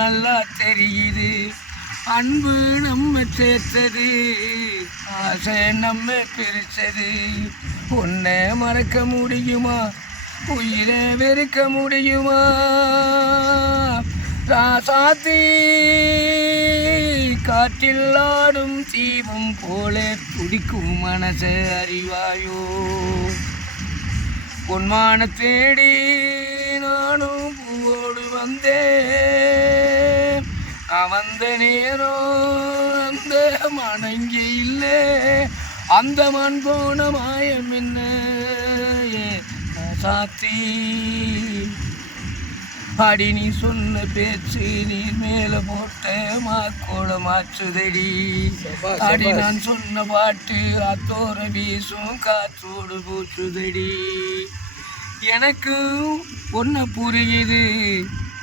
நல்லா தெரியுது. அன்பு நம்ம சேர்த்தது, ஆசை நம்ம பிரிச்சது. உன்னை மறக்க முடியுமா, உயிரை வெறுக்க முடியுமா? ராசாத்தி காற்றில் ஆடும் தீபம் போல துடிக்கும் மனசை அறிவாயோ? பொன்மான தேடி நானும் பூவோடு வந்தேன். வந்த நேரம் அந்த மனங்க இல்லை, அந்த மண் போன மாயம் என்ன சாத்தி? அடி நீ சொன்ன பேச்சு நீர் மேல போட்ட மாக்கோள மாற்றுதடி. அடி நான் சொன்ன பாட்டு அத்தோர வீசும் காற்றோடு பூச்சுதடி. எனக்கு ஒன்ன புரியுது,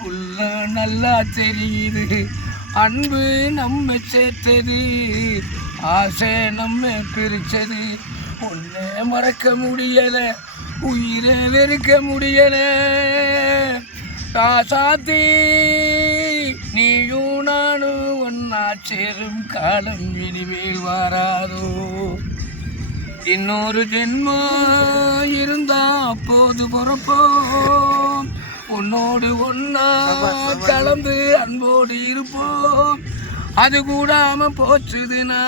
உள்ள நல்லா தெரியுது. அன்பு நம்ம சேர்த்தது, ஆசை நம்ம பிரிச்சது. ஒன்றை மறக்க முடியல, உயிரை வெறுக்க முடியல. ராசாத்தி நீயும் நானும் ஒன்னா சேரும் காலம் இனிமேல் வாராதோ? இன்னொரு ஜென்மம் இருந்தா அப்போது பிறப்போம், உன்னோடு ஒன்னா கலந்து அன்போடு இருப்போம். அது கூடாம போச்சுதுனா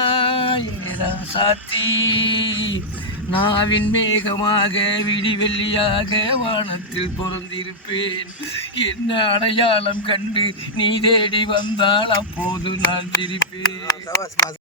ராசாத்தி, நாவின் மேகமாக விடிவெள்ளியாக வானத்தில் பொருந்திருப்பேன். என்ன அடையாளம் கண்டு நீ தேடி வந்தால் அப்போது நான் சிரிப்பேன்.